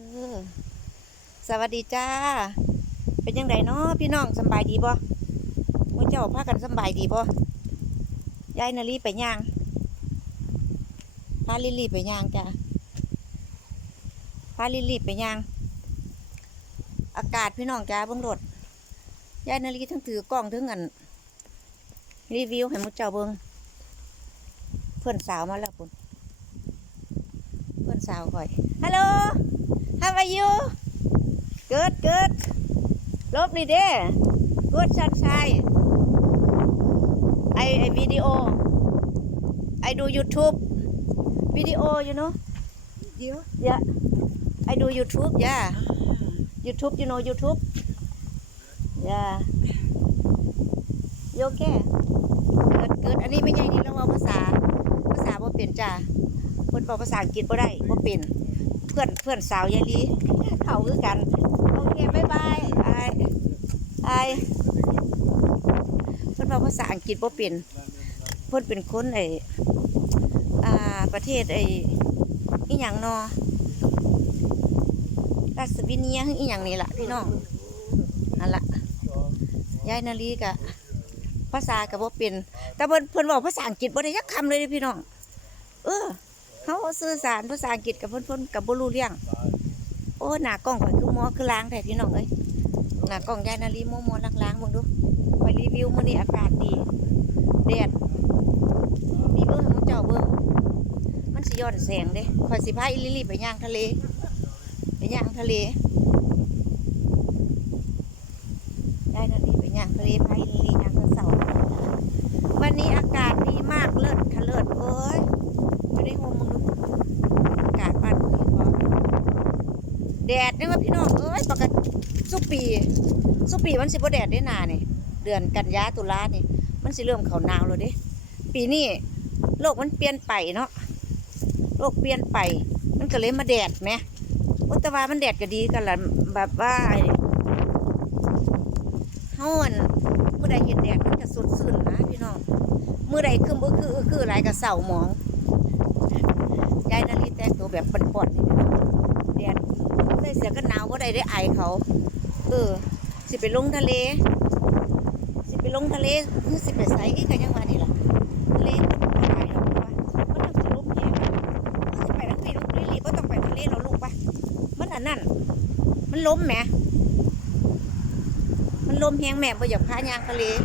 ออสวัสดีจ้า เป็นยังไงเนาะพี่น้องสบายดีบ่มื่อเจ้าพากันสบายดีบ่ยายนาลีไปย่างพาลิลี่ไปย่างจ้าพาลิลี่ไปย่าง อากาศพี่น้องจ้าเบิ่งรถยายนาลีทั้งถือกล้องทั้งอันรีวิวให้หมุเจ้าเบิ่งเพื่อนสาวมาแล้วปุ่นเพื่อนสาวก่อยฮัลโหล How are you? Good, good. Lovely day. Good sunshine. I, I video. I do YouTube. Video, you know? Video? Yeah. I do YouTube, yeah. YouTube, you know YouTube? Yeah. You okay? Good, good. อันนี้ไม่ใช่นี่เราเอาภาษา ภาษาบ่เป็นจ้าเพิ่นบอกภาษาอังกฤษบ่ได้บ่เป็น เพื่อนเพื่อนสาวยายลีเขาคือกัน โอเคบายบายไอไอเพื่อนบอกภาษาอังกฤษบ่เป็นเพื่อนเป็นคนไออ่าประเทศไออีหยังนอรัสวิเนียอีหยังนี่ล่ะพี่น้องนั่นล่ะยายนาลีกะภาษากับบ่เป็น แต่เพิ่นเพิ่นบอกภาษาอังกฤษบ่ได้ยักคำเลยด้อพี่น้อง เออ เขาสื่อสารภาษาอังกฤษกับเพื่อนๆกับบุรูเรื่องโอ้หน้ากล้องข่อยคือมอคือล้างแท้พี่น้องเอ้ยหน้ากล้องยายนาลีโมโมล้างล้างๆมึงดูข่อยรีวิวมื้อนี้อากาศดีแดดมีเบิ่งมึงเจ้าเบิ่งมันสิย้อนแสงเด้ข่อยสิพาอีลิลี่ไปย่างทะเลไปย่างทะเลยายนาลีไปย่างทะเลพาอีลิลี่ย่างเมื่อเสาร์วันนี้อากาศดีมากเลิศคะเลิศโอ้ย อยู่ในโฮมมึงดูอากาศบ้านมึงเห็นบ่ แดดนี่ว่าพี่น้องเอ้ยปกติสุปีสุปีมันสิบ่แดดได้นานี่เดือนกันยาตุลานี่มันสิเริ่มเขาหนาวแล้วเด้ปีนี้โลกมันเปลี่ยนไปเนาะโลกเปลี่ยนไป มันก็เลยมาแดดไหมอุตวามันแดดก็ดีกันละแบบว่าไอ้เฮาอั่นผู้ใดเห็นแดดมันจะสดชื่นนะพี่น้องเมื่อใดคือบ่คือคืออะไรก็เศร้าหมองยายนาลีแต่งตัวแบบปนๆนี่แดด ใส่เสื้อกันหนาวก็ได้ได้ไอเขา เออ สิไปลงทะเล สิไปลงทะเลคือสิไปใส่กันยังว่านี่ล่ะทะเลมันบ่ได้หรอกว่ามันต้องสิลมแห้งสิไปทั้งปีลงทะเลรีบบ่ต้องไปทะเลเราลูกปะมันอันนั้นมันล้มแหมมันล้มแห้งแม่บ่อยากพายางทะเลย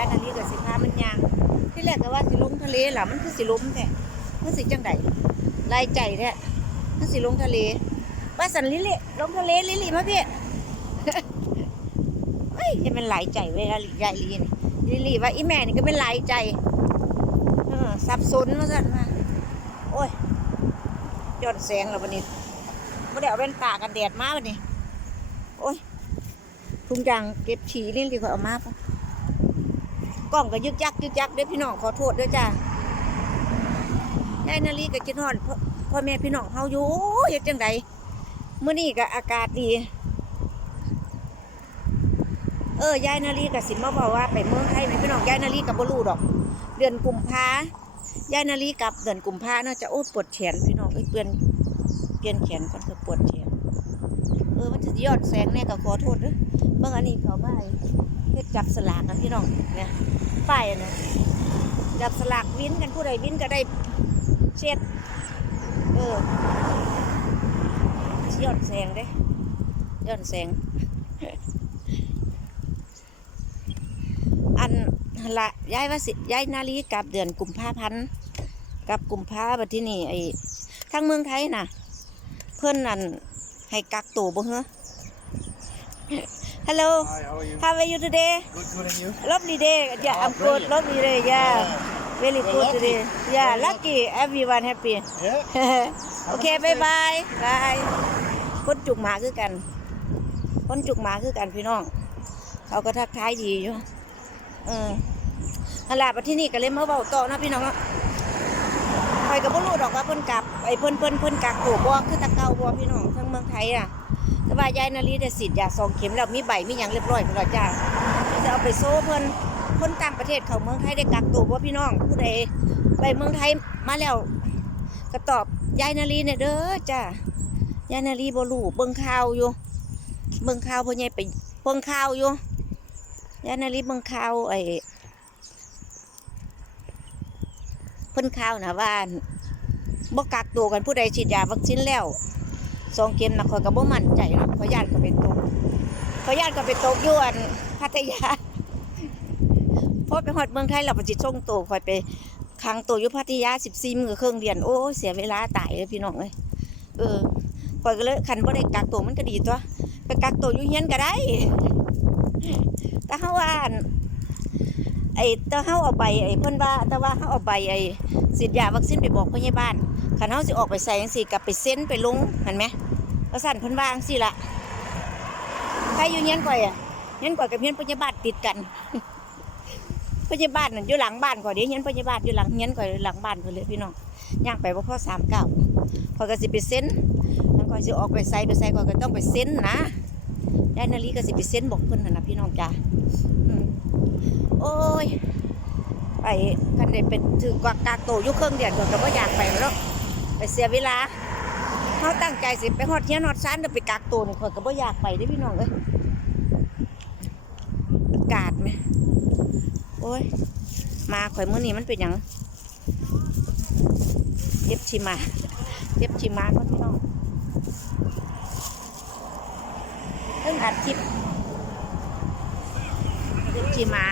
ายนาลีก็สิพามันยางที่แรกก็ว่าสิลงทะเลล่ะมันคือสิล้มแท้มันสิจังไดลายใจแท้ มันสิลงทะเลว่าสันลิลี่ลงทะเลลิลี่มาพี่เฮ้ยจะเป็นหลายใจเว้ยยายลีนี่ลิลี่ว่าอีแม่นี่ก็เป็นหลายใจเออสับสนว่าสั่นมาโอ้ยยอนแสงแล้ววันนี้ไม่ได้เอาแว่นตากันแดดมาวันนี้โอ้ยทุงยางเก็บฉี่ลิลี่ก็เอามาปะกล้องก็ยึกยักยึกยักเด้อพี่น้องขอโทษด้วยจ้ายายนาลีก็จินฮอน พ่อแม่พี่น้องเฮาอยู่ยเฮ็ดจังไดมื้อนี้ก็อากาศดี เออยายนาลีก็สิมาบอกว่าไปเมืองไทยไหมพี่น้องยายนาลีก็บ่รู้ดอก เดือนกุมภายายนาลีกับเดือนกุมภาเนาะจะโอ้ปวดแขนพี่น้องเอ้ยเปลี่ยนเปลี่ยนแขนก่อนคือปวดแขนเออมันจะยอดแสงแน่ก็ขอโทษเด้อเบิ่งอันนี้เขามาให้เฮ็ดจับสลากกันพี่น้องเนี่ยป้ายนะจับสลากวินกันผู้ใดวินก็ได้เช็ด เออย้อนแสงเด้ย้อนแสง อันหั่นละย้ายว่าสิย้ายนาลีกลับเดือนกุมภาพันธ์กลับกุมภาบัดที่นี่ไอ้ทางเมืองไทยน่ะ เพื่อนนั่นให้กักตัวบ่เหรอ Hello Hi, how are you? how are you today Good, good, and you? Lovely day. Yeah, I'm good. brilliant. Lovely day. Yeah. Very We're good lucky. today. Yeah, We're lucky. Everyone happy. Yeah. โอเคบายบายบายคนจุกหมาคือกัน คนจุกหมาคือกันพี่น้อง เขาก็ทักทายดีอยู่เออฮนลาบัดที่นี่ก็เลยมาเบาต่อนะพี่น้องเนาะใครก็บ่รู้ดอกว่าเพิ่นกลับไอ้เพิ่นเพิ่นเพิ่นกักตัวบ่คือตะเกาบ่พี่น้องทั้งเมืองไทยอะแต่ว่ายายนาลีได้ฉีดยาสองเข็มแล้วมีใบมีหยังเรียบร้อยพุ่นแล้วจ้าจะเอาไปโซ่เพิ่น คนต่างประเทศเขาเมืองไทยได้กักตัวบ่พี่น้องผู้ใดไปเมืองไทยมาแล้วก็ตอบยายนาลีเนี่ยเด้อจ้ายายนาลีบ่รู้เบิ่งข่าวอยู่ เบิ่งข่าวพ่อใหญ่ไปเบิ่งข่าวอยู่ยายนาลีเบิ่งข่าวไอ้เพิ่นข่าวนะว่าบ่กักตัวกันผู้ใดฉีดยาวัคซีนแล้วสองเข็มนะข่อยก็บ่มั่นใจเนาะขอยญาติก็ไปตกขอยญาติก็ไปตกอยู่อันพัทยา พอไปฮอดเมืองไทยแล้วก็สิส่งตัวข่อยไปค้างตัวอยู่พัทยา14มื้อครึ่องเดือนโอ้เสียเวลาตายเลยพี่น้องเอ้ยเออข่อยก็เลยคันบ่ได้กักตัวมันก็ดีตัวไปกักตัวอยู่เฮียนก็ได้แต่เฮาว่าไอ้แต่เฮาเอาใบไอ้เพิ่นว่าแต่ว่าเฮาเอาใบไอ้ฉีดยาวัคซีนไปบอกพยาบาลคันเฮาสิออกไปใส่จังซี่ก็ไปเซ็นไปลงเห็นไหมว่าสั่นเพิ่นว่าจังซี่ล่ะใครอยู่เฮียนก่อยอะเฮียนก่อยกับเฮียนพยาบาลติดกัน พยาบาลนั่นอยู่หลังบ้านก่อยเด้เฮียนพยาบาลอยู่หลังเฮียนก่อยหลังบ้านเพิ่นเลยพี่น้องย่างไปบ่พอ3 9ข้อยก็สิไปเซ็นแล้วก็สิออกไปใส่ไปใส่ก่อยก็ต้องไปเซ็นนะยายนาลีก็สิไปเซ็นบอกเพิ่นนั่นนะพี่น้องจ้าโอ้ยไปกันได้เป็นถือกวากากโตอยู่เครื่องเดียนก่อนก็บ่อยากไปแล้วไปเสียเวลาเขาตั้งใจสิไปฮอดเฮียนฮอดซานเดี๋ยวไปกากโตนี่ข่อยก็บ่อยากไปเด้พี่น้องเอ้ยอากาศไหมโอ้ย มาข่อยมือนี้มันเป็นหยังเจ็บชิมาเจ็บชิมาก่อนพี่น้องเพิ่งอัดคลิปเรื่องชีมา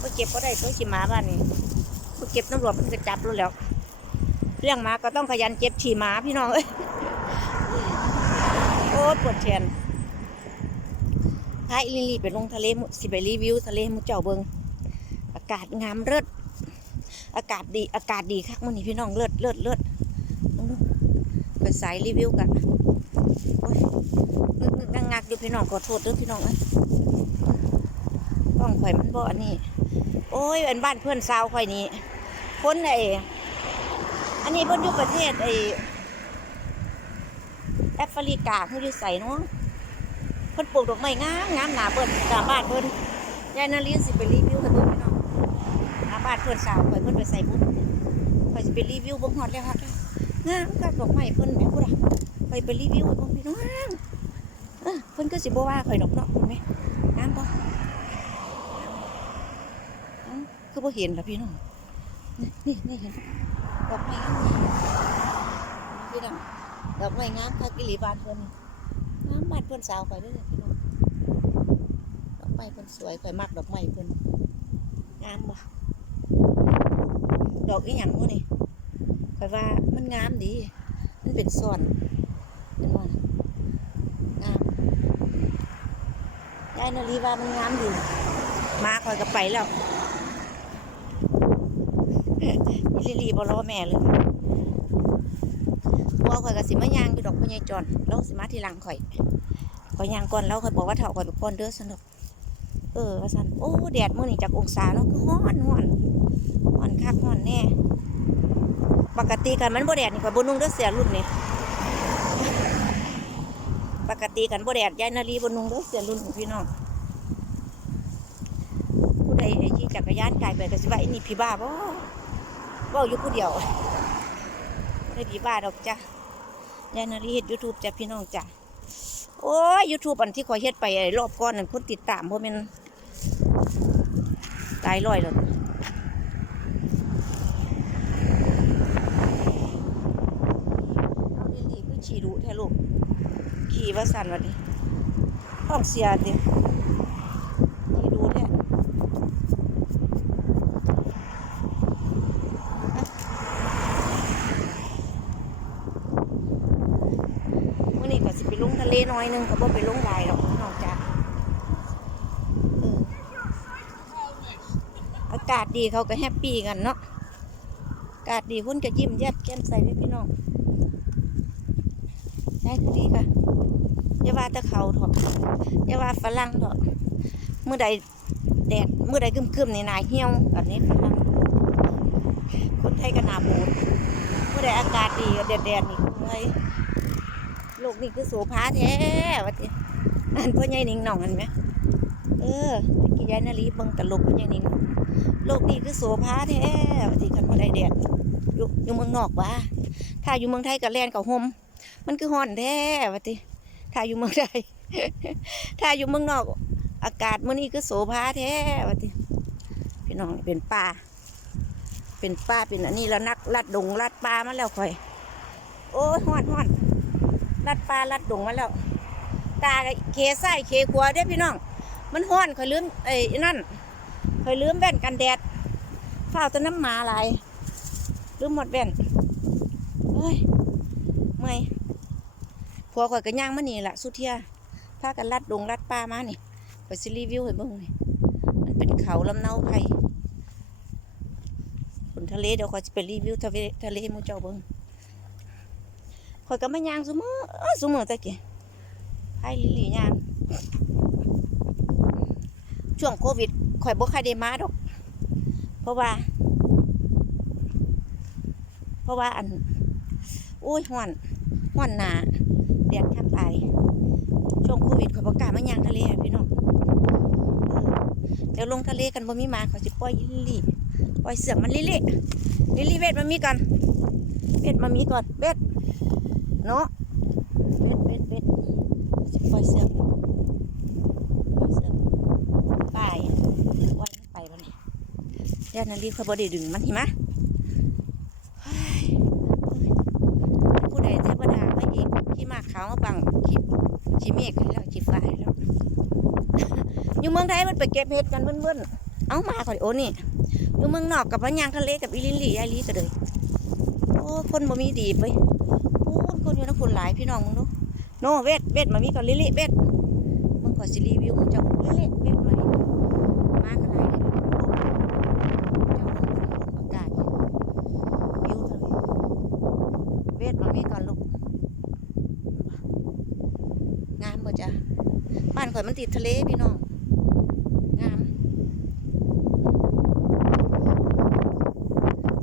ก็เก็บก็ได้ตัวชีมาบ้านนี้ก็เก็บตำรวจมันจะจับรู้แล้ว เรื่องหมาก็ต้องขยันเก็บชีมาพี่น้องเอ้ยโอ้ปวดแขนพาอิลิลีไปลงทะเลสิไปรีวิวทะเลมุเจ้าเบิงากาศงามเลิศอากาศดีอากาศดีคักมื้อนี้พี่น้องเลิศเลิศเลิศอื้อไปสายรีวิวกันงงงักอยู่พี่น้องขอโทษด้วยพี่น้องเอ้ยต้องข่อยมันบ่อันนี้ โอ้ยเป็นบ้านเพื่อนสาวข่อยนี่คนไอ้อันนี้เพิ่นอยู่ประเทศไอ้แอฟริกาเพิ่นอยู่ใส่เนาะเพิ่นปลูกดอกไม้งามงามหนาเพิ่นหนาบ้านเพิ่นยายนาลีสิไปรีวิวให้เบิ่งพี่น้องหน้า บ้านเพื่อนสาวข่อยเพิ่อนไปใส่บุญข่อยสิไปรีวิวบิ่งฮอดแล้วฮอดแล้วงามกับดอกไม้เพิ่อนแหม่พุ่นอะข่อยไปรีวิวบิ่งพี่น้องเออเพิ่อนก็สิบ่ว่าข่อยดอกเนาะเห็นไหมน้ำบ่เอ้าคือบ่เห็นละพี่น้องนี่นี่เห็นดอกไม้งามพี่น้องดอกไม้งามคักอีหลีบ้านเพิ่อนงามบ้านเพิ่อนสาวข่อยด้อพี่น้องดอกไม้เพิ่อนสวยข่อยมักดอกไม้เพิ่อนงามบ่ ดอกอีหยังบ่นี่ข่อยว่ามันงามดี มันเป็นซ่อนเป็นว่างามยายนาลีว่ามันงามอยู่มาคอยก็ไปแล้วอีลิลีบอรอแม่เลยบัวคอยกับสิมายางอยู่ดอกพญายจอนแล้วสิมาทีหลังข่อยข่อยยางก่อนแล้วข่อยบอกว่าเถ่าข่อยไปก่อนเด้อสนุกเออว่าสันโอ้แดดมื่อนี่จากองศาเนาะคือฮ้อนฮ้อน ฮ้อนคักฮ้อนแน่ ปกติกันมันบ่แดดนี่ข่อยบ่นุ่งเด้อเสียรุ่นนี่ปกติกันบ่แดดยายนาลีบนนุงเด้อเสียรุ่นของพี่น้องผู้ใดไอ้ขี่จักรยานกายไปก็สิว่าไอ้นี่พี่บ้าบ่เว้าอยู่ผู้เดียวบ่ได้พี่บ้าดอกจ้ะยายนาลีเฮ็ด YouTube จ้ะพี่น้องจ้ะโอ้ย YouTube อันที่ข่อยเฮ็ดไปไอ้รอบก่อนนั่นคนติดตามบ่แม่นตายร้อยแล้วเอา ลิลี่คือฉีดุแท้ลูก ขี่ว่าสั่นวันนี้ห้องเสียดิขี่ดูเนี่ยมื่อนี้ก็สิไปลงทะเลน้อยหนึงก็บ่ไปลงลายหรอกนอกจากอากาศดีเขาก็แฮปปี้กันเนาะอากาศดีพุ่นก็ยิ้มแย้มแก้มใสเลยพี่น้อง ใช่คือดีค่ะอย่าว่าแต่เขาเถอะอย่าว่าฝรั่งเถอะเมื่อใดแดดเมื่อใดกึมๆนี่หนาเหี่ยวแบบนี้ฝรั่งคนไทยก็นาบูดเมื่อใดอากาศดีก็แดดนี่เมื่อยโลกนี่คือโสภาแท้วะทีอันพ่อใหญ่นิ่งหน่องเห็นไหมเออตะกี้ยายนาลีเบิ่งตลกพ่อใหญ่นิ่งโลกนี้คือโสภาแท้วะทีกันเมื่อใดแดดอยู่อยู่เมืองนอกวะถ้าอยู่เมืองไทยก็แลนกับห่ม มันคือฮ้อนแท้ว่าติถ้าอยู่เมืองไทยถ้าอยู่เมืองนอก อากาศมื้อนี้คือโสภาแท้ว่าติพี่น้องเป็นป่า เป็นป่าเป็นอันนี้แล้วนักลัดดงลัดป่ามาแล้วค่อย โอ้ยฮ้อนฮ้อนลัดป่าลัดดงมาแล้ว ตาเคใส่เคขวาเด้พี่น้อง มันฮ้อนค่อยลืมไอ้นั่นค่อยลืมแว่นกันแดดฝ้าวแตะน้ำหมาลายลืมหมดแว่นเฮ้ยเมื่อย วข่อยก็ย่างมานี่ละสุเทียพากันลัดดงลัดป่ามานี่ข่อยสิรีวิวให้เบิ่งนี่มันเป็นเขาลำเนาไผ่ฝนทะเลเดี๋ยวข่อยจะไปรีวิวทะเลทะเลมูเจ้าเบิ่งข่อยก็มาย่างซุมื้อซุมื้อตะกี้ไผ่ลิลีย่างช่วงโควิดข่อยบ่ใครได้มาดอก เพราะว่า เพราะว่าอันโอ้ยห้อนห้อนหนา แดดคักหลายช่วงโควิดขอยบ่กล้ามาย่างทะเลพี่น้องเดี๋ยวลงทะเลกันบ่มีมาขอยสิปล่อยลิลลี่ปล่อยเสือกมันลิลลี่ลิลลี่เวทมามีก่อนเวทมามีก่อนเวทเนาะเวทเวทเวทสิปล่อยเสือกปล่อยเสือกไปปล่อยมันไปวันนี้เดี๋ยวนารีเขาบอได้ดึงมันหิมะเฮ้ยผู้ใดเทวดาไม่อีกขี้มากขาวมาบังขีขี้เมฆให้แล้วขี้ฟ้าให้แล้ว องไทยมันไปเก็บเห็ดกันเบิ้นๆเอามาขอยโอ้นี่อยู่เมืองนอกกับพะยางทะเลกับอีลินลี่ยายลีก็เลยโอ้คนบ่มีดีไปโอ้คนอยู่นะคนหลายพี่น้องมึงดูโนเวทเวทมามีก่อนลิลี่เวทมึงขอสิรีวิวมึงจ้าลิลี่เวทมามีมากันหลายเลยจ้าของอากาศวิวทะเลเวทมามีก่อนลูกงามบ่จ้ะบ้านข่อยมันติดทะเลพี่น้องาม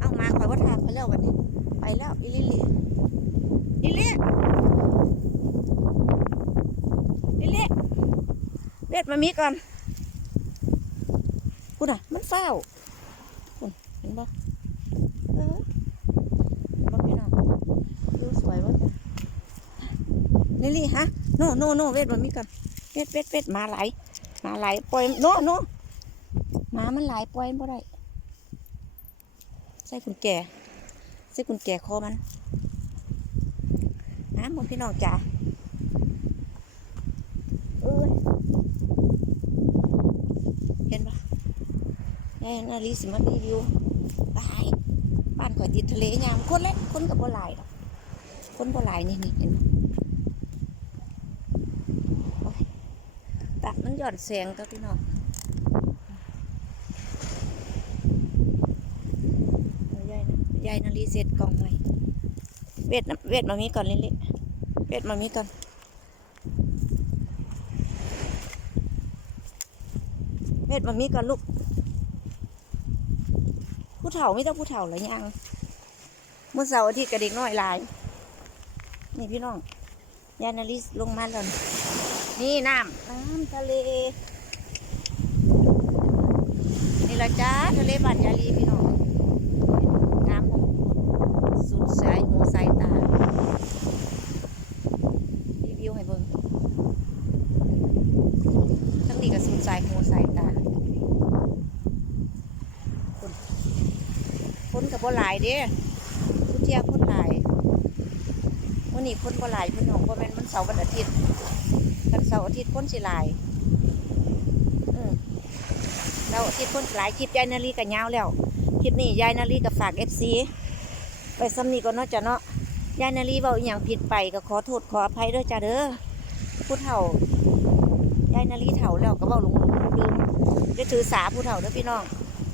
เอามาข่อยว่าทางไปแล้ววันนี้ ไปแล้วอีลิลี่อีลิอีลิ เวทมามีก่อนคุณอะ มันเฝ้าคุณเห็นบ่เออบ่พี่น้องดูสวยบ่นี่ลี่ฮะโน่โน่โน่เวทมันมีก่อนเวทเวทเวทมาไหลมาไหลปล่อยโน่โนหมามันไหลปล่อยบ่ได้ใส่กุญแจใส่กุญแจคอมันน้ำบ่พี่น้องจ๋าเอ้ยเห็นปะ ยายนาลีสิมารีวิวหลายบ้านข่อยติดทะเลยามคนเล็กคนกับบ่หลายดอกคนบ่หลายนี่นี่เห็นตักมันหย่อนแสงก็พี่น้องยายนะยายนาลีเสร็จกล่องใหม่เวทเวทมามีก่อนเล็กๆเวทมามีก่อนเวทมามีก่อนลูก ผู้เฒ่าไม่ต้องผู้เฒ่าหรอยังเมื่อเสาร์อาทิตย์กับเด็กน้อยหลาย นี่พี่น้อง ยานาลิสลงมาแล้ว นี่น้ำน้ำทะเล นี่ละจ้าทะเลบ้านยาลีพี่น้อง น้ำของสุดสายหูสายตา รีวิวให้เบิ่งทั้งนี้ก็สุดสายหูสายตา คนกั บ่หลายเด้ทุกเที่ยคนหลายวันนี้คนบ่หลายเพิ่นของบ่แม่นมันเสาร์วันอาทิตย์กันเสาร์อาทิตย์คนสิหลายเออเสาร์อาทิตย์คนหลายคลิปยายนาลีก็ยาวแล้วคลิปนี้ยายนาลีก็ฝาก FC ไปซ้ำนี้ก็เนาจะเนาะยายนาลีเว้าอีหยังผิดไปก็ขอโทษขออภัยด้อจ้ะเด้อผู้เฒ่ายายนาลีเฒ่าแล้วก็เว้าหลงลืมจะถือสาผู้เฒ่าเด้อพี่น้อง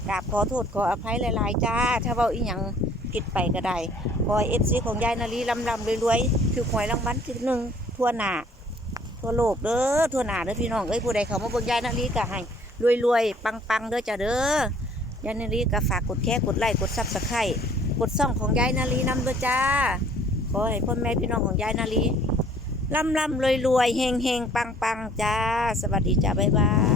กราบขอโทษขออภัยหลายๆจ้า ถ้าเว้าอีหยังผิดไปก็ได้ขอเอฟซีของยายนาลีลำลำรวยๆถือหวยรางวัลที่หนึ่งทั่วหน้าทั่วโลกเด้อทั่วหน้าเด้อพี่น้องเอ้ยผู้ใดเขามาเบิ่งยายนาลีก็ให้รวยๆปังๆเด้อจ้าเด้อยายนาลีก็ฝากกดแค่กดไลค์กดซับสไครต์กดซ่องของยายนาลีนำเด้อจ้าขอให้พ่อแม่พี่น้องของยายนาลีลำลำรวยๆเฮงๆปังๆจ้า สวัสดีจ้า บ๊ายบาย